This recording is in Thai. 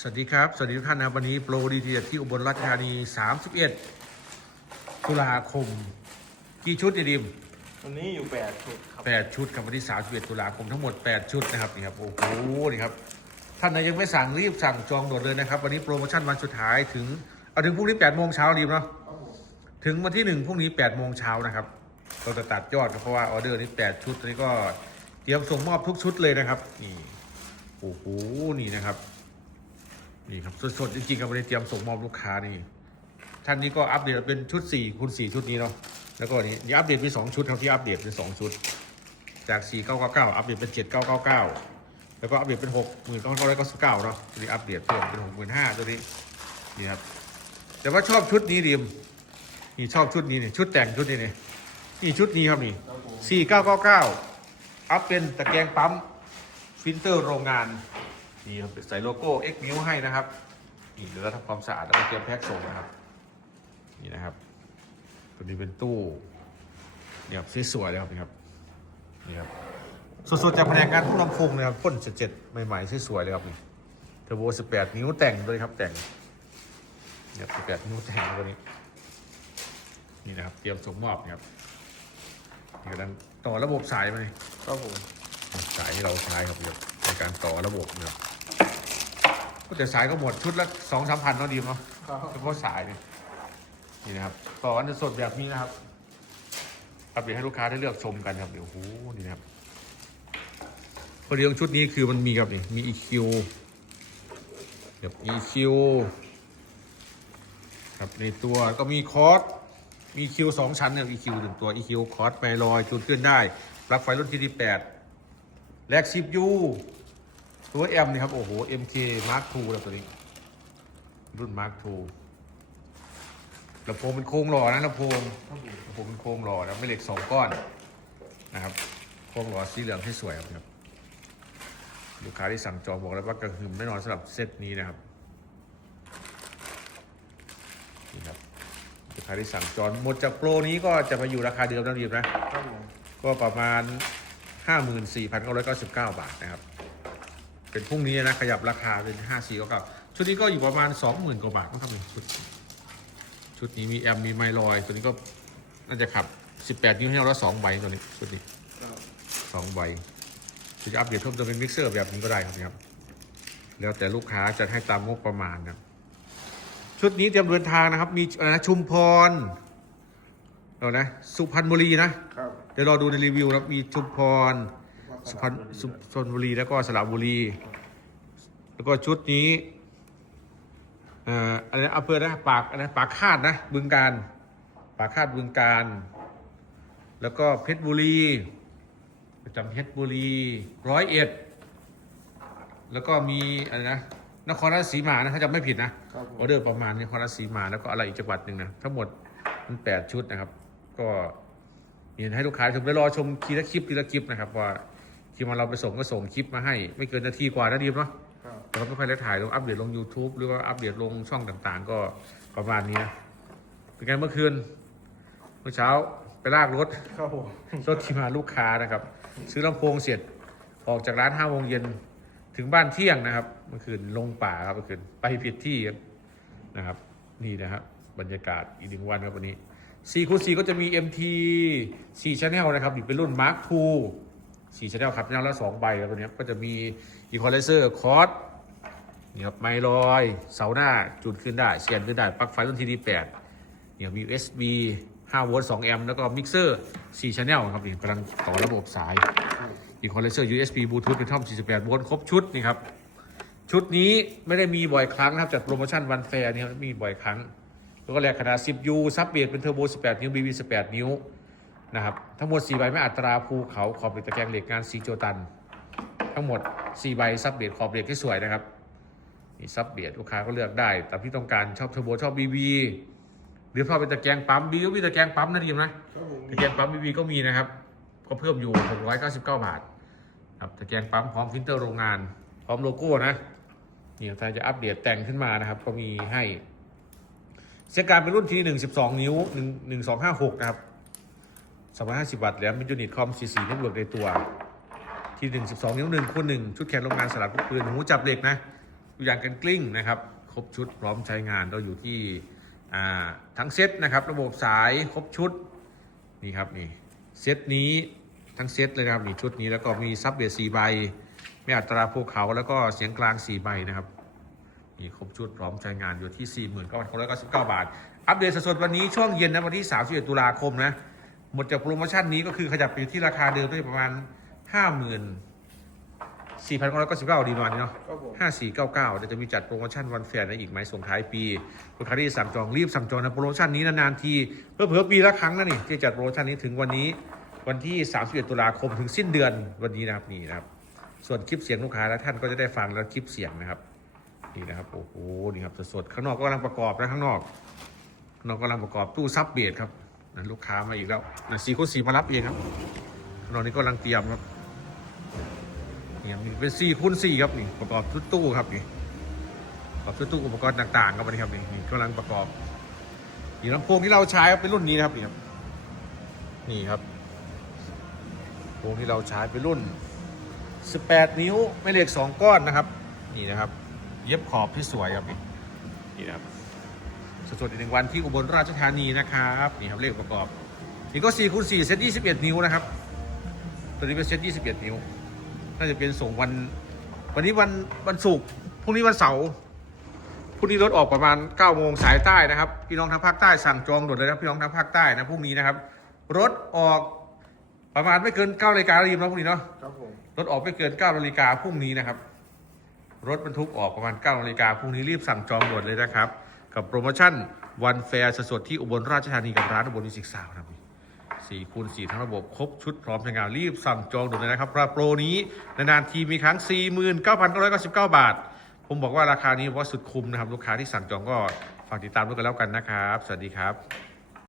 สวัสดีครับ สวัสดีทุกท่านนะครับวันนี้โปรดีทีที่อุบลราชธานี 31 ตุลาคม กี่ชุดดีดิมวันนี้อยู่แปดชุดครับ8ชุดครับวันที่31ตุลาคมทั้งหมด 8 ชุดนะครับนี่ครับโอ้โหนี่ครับท่านไหนยังไม่สั่งรีบสั่งจองด่วนเลยนะครับ วันนี้โปรโมชั่นวันสุดท้ายถึงเอาถึงพรุ่งนี้8โมงเช้าดีมเนาะถึงวันที่ 1พรุ่งนี้8โมงเช้านะครับเราจะตัดยอดครับเพราะว่าออเดอร์นี้8ชุดตอนนี้ก็เตรียมส่งมอบทุกชุดเลยนะครับนี่โอ้โหนี่นะครับ นี่ครับสดๆจริงๆครับวันนี้เตรียมส่งมอบลูกค้านี่ท่านนี้ก็อัปเดตเป็นชุด4คูณ4ชุดนี้เนาะแล้วก็นี่นี่อัปเดตเป็น2ชุดครับที่อัปเดตเป็น2ชุด จาก 4999 อัปเดตเป็น 7999 แล้วก็อัปเดตเป็น 6999เนาะตัวนี้อัปเดตเพิ่มเป็น 65,000ตัวนี้นี่ครับแต่ว่าชอบชุดนี้ดิมนี่ชอบชุดนี้นี่ชุดแต่งชุดนี้นี่นี่ชุดนี้ครับนี่ 4999 อัพเป็นตะแกรงปั๊มฟิลเตอร์โรงงาน นี่ครับใส่โลโก้ X นิ้วให้นะครับนี่เดี๋ยวเราทำความสะอาดแล้วก็เตรียมแพ็คส่งนะครับ นี่นะครับ ตัวนี้เป็นตู้เนี่ยครับสวยๆเลยครับนี่ครับนี่ครับสดๆจากแผนกงานผู้ลำโพงเลยครับพ่นเจ็ดๆใหม่ๆสวยๆเลยครับนี่เทอร์โบ18นิ้วแต่งด้วยครับแต่งเนี่ย18นิ้วแต่งตัวนี้นี่นะครับเตรียมส่งมอบนะครับนี่กำลังต่อระบบสายมาเลยครับผมสายที่เราใช้ครับเนี่ยในการต่อระบบนะครับ ก็แต่สายก็หมดชุดละสองสามพันเนาะดีมเนาะครับเฉพาะสายเนี่ยนี่นะครับต่อกันสดแบบนี้นะครับอัปเดตให้ลูกค้าได้เลือกชมกันครับเดี๋ยวโอ้โหนี่นะครับพอดีของชุดนี้คือมันมีครับนี่มี EQ แบบ EQ ครับในตัวก็มีคอร์สมี EQ สองชั้นเนี่ย EQ หนึ่งตัว EQ คอร์สไปลอยจูนขึ้นได้ปลั๊กไฟรุ่นที่แปดแลกซิปยู ตัว M นี่ครับ โอ้โห MK Mark II แล้วตัวนี้ รุ่น Mark II ลำโพงเป็นโครงหล่อนะลำโพงครับผมลำโพงเป็นโครงหล่อนะไม่เหล็กสองก้อนนะครับ โครงหล่อสีเหลืองที่สวยครับ ลูกค้าที่สั่งจองบอกแล้วว่ากระหึ่มแน่นอนสำหรับเซตนี้นะครับนี่ครับลูกค้าที่สั่งจองหมดจากโปรนี้ก็จะมาอยู่ราคาเดิมนะดีมนะครับผมก็ประมาณ 54,999 บาทนะครับ เป็นพรุ่งนี้นะขยับราคาเป็น5499ชุดนี้ก็อยู่ประมาณ20,000กว่าบาทนะครับนี่ชุด ชุดนี้มีแอมมีไมลอย ตัวนี้ก็น่าจะขับ18นิ้วให้เราละ2ใบตัวนี้ชุดนี้ครับ2ใบจะอัปเดตเพิ่มเติมเป็นมิกเซอร์แบบนี้ก็ได้ครับนี่ครับ แล้วแต่ลูกค้าจะให้ตามงบประมาณนะครับชุดนี้เตรียมเดินทางนะครับ มีอะไรนะชุมพรเอานะ สุพรรณบุรีนะครับเดี๋ยวรอดูในรีวิวนะครับมีชุมพร สุพรรณสุชนบุรีแล้วก็สระบุรี แล้วก็ชุดนี้เอ่ออะไรนะอำเภอนะปากอะไรนะปากคาดนะบึงการปากคาดบึงการ แล้วก็เพชรบุรีประจำเพชรบุรีร้อยเอ็ดแล้วก็มีอะไรนะนครราชสีมานะถ้าจำไม่ผิดนะครับผมออเดอร์ประมาณนี้นครราชสีมาแล้วก็อะไรอีกจังหวัดหนึ่งนะทั้งหมดมันแปดชุดนะครับ ก็มีให้ลูกค้าชมได้รอชมทีละคลิปทีละคลิปนะครับว่า ที่มาเราไปส่งก็ส่งคลิปมาให้ ไม่เกินนาทีกว่านะดีมเนาะครับแต่เราไม่ค่อยได้ถ่ายลงอัปเดตลง YouTube หรือว่าอัปเดตลงช่องต่างๆ ก็ประมาณนี้นะเป็นไงเมื่อคืน เมื่อเช้าไปลากรถครับผมรถที่มาลูกค้านะครับ ซื้อลำโพงเสร็จออกจากร้านห้าโมงเย็นถึงบ้านเที่ยงนะครับ เมื่อคืนลงป่าครับเมื่อคืนไปผิดที่ครับนะครับ นี่นะครับ บรรยากาศอีกหนึ่งวันครับวันนี้4คูณ4ก็จะมี MT 4 Channel นะครับอีกเป็นรุ่น Mark II 4 Channel ครับ Channel ละ2ใบครับตัวเนี้ยก็จะมี Equalizer คอร์สนี่ครับไมลอย เสาหน้าจุดขึ้นได้เสียนขึ้นได้ปลั๊กไฟรุ่น TD8 เนี่ยมี USB 5โวลต์2แอมป์แล้วก็มิกเซอร์4 Channel ครับนี่กำลังต่อระบบสายอีกคอนเนคเตอร์ USB Bluetooth เป็นท่อม48โวลต์ครบชุดนี่ครับ ชุดนี้ไม่ได้มีบ่อยครั้งนะครับจัดโปรโมชั่นวันแฟร์นี่ครับมีบ่อยครั้ง แล้วก็แลกขนาด 10U ซับเบียดเป็นเทอร์โบ 18 นิ้ว BB 18 นิ้ว นะครับทั้งหมด4ใบไม่อัตราภูเขาขอบเหล็กตะแกรงเหล็กงานสีโจตัน ทั้งหมด4ใบซับเบียดขอบเหล็กที่สวยนะครับนี่ซับเบียดลูกค้าก็เลือกได้ตามที่ต้องการชอบเทอร์โบชอบ BB หรือชอบเป็นตะแกรงปั๊ม BB ก็มีตะแกรงปั๊มนะดีมนะครับผมตะแกรงปั๊ม BB ก็มีนะครับ ก็เพิ่มอยู่ 699 บาทครับตะแกรงปั๊มพร้อมฟิลเตอร์โรงงาน พร้อมโลโก้นะนี่ถ้าจะอัปเดตแต่งขึ้นมานะครับ ก็มีให้เสียการเป็นรุ่นที่1 12 นิ้ว 1 1 2 5 6 นะครับ 250 วัตต์แลมเป็นยูนิตคอม44เน็ตเวิร์กในตัว ที่1 12 นิ้ว1คูณ1ชุดแขนโรงงานสลับลูกปืนหูจับเหล็กนะอย่างกันกลิ้งนะครับ ครบชุดพร้อมใช้งานเราอยู่ที่ทั้งเซตนะครับ ระบบสายครบชุดนี่ครับนี่เซตนี้ทั้งเซตเลยนะครับนี่ชุดนี้แล้วก็มีซับเบสสี่ใบไม่อัตราภูเขาแล้วก็เสียงกลางสีใบนะครับนี่ครบชุดพร้อมใช้งานอยู่ที่ 4 9 9 9 9 บาท อัปเดตสดวันนี้ช่วงเย็นนะวันที่ 31 ตุลาคมนะ หมดจากโปรโมชั่นนี้ก็คือขยับไปอยู่ที่ราคาเดิมด้วยประมาณ50,000 4,999ดีประมาณนี้เนาะครับผม5499เดี๋ยวจะมีจัดโปรโมชั่นวันแฟร์ในอีกไหมส่งท้ายปีลูกค้าที่สั่งจองรีบสั่งจองนะโปรโมชั่นนี้นานๆทีเพื่อเผื่อๆปีละครั้งนะนี่ที่จัดโปรโมชั่นนี้ถึงวันนี้วันที่ 31 ตุลาคมถึงสิ้นเดือนวันนี้นะครับนี่นะครับ ส่วนคลิปเสียงลูกค้าแล้วท่านก็จะได้ฟังแล้วคลิปเสียงนะครับนี่นะครับโอ้โหนี่ครับสดๆข้างนอกก็กำลังประกอบนะข้างนอกข้างนอกกำลังประกอบตู้ซับเบสครับ นะลูกค้ามาอีกแล้วนะสีคนสีมารับเองครับข้างนนี้ก็กำลังเตรียมครับนี่ครับเป็นสี่คูณสี่ครับนี่ประกอบชุดตู้ครับนี่ประกอบชุดตู้อุปกรณ์ต่างๆครับวันนี้ครับนี่นี่กำลังประกอบนี่ลำโพงที่เราใช้เป็นรุ่นนี้นะครับนี่ครับนี่ครับโพงที่เราใช้เป็นรุ่น 18 นิ้วแม่เหล็ก 2 ก้อนนะครับ นี่นะครับ เย็บขอบที่สวยครับนี่นี่นะครับ สดๆอีกหนึ่งวันที่อุบลราชธานีนะครับนี่ครับเลขประกอบนี่ก็4คูณ4เซต21 นิ้วนะครับตัวนี้เป็นเซต21 นิ้ว น่าจะเป็นส่งวัน วันนี้วันวันศุกร์พรุ่งนี้วันเสาร์พรุ่งนี้รถออกประมาณ9โมงสายใต้นะครับพี่น้องทางภาคใต้สั่งจองด่วนเลยนะพี่น้องทางภาคใต้นะพรุ่งนี้นะครับรถออกประมาณไม่เกิน9นาฬิการีบนะพรุ่งนี้เนาะครับผมรถออกไม่เกิน9นาฬิกาพรุ่งนี้นะครับ รถบรรทุกออกประมาณ9นาฬิกาพรุ่งนี้รีบสั่งจองด่วนเลยนะครับ กับโปรโมชั่นวันแฟร์สดที่อุบลราชธานีกับร้านอุบลมิวสิกสาวนะครับสี่คูณสี่ทั้งระบบครบชุดพร้อมใช้งานรีบสั่งจองด่วนเลยนะครับเพราะโปรนี้นานๆทีมีครั้ง 49,999 บาท ผมบอกว่าราคานี้เพราะว่าสุดคุ้มนะครับ ลูกค้าที่สั่งจองก็ฝากติดตามด้วยกันแล้วกันนะครับ สวัสดีครับ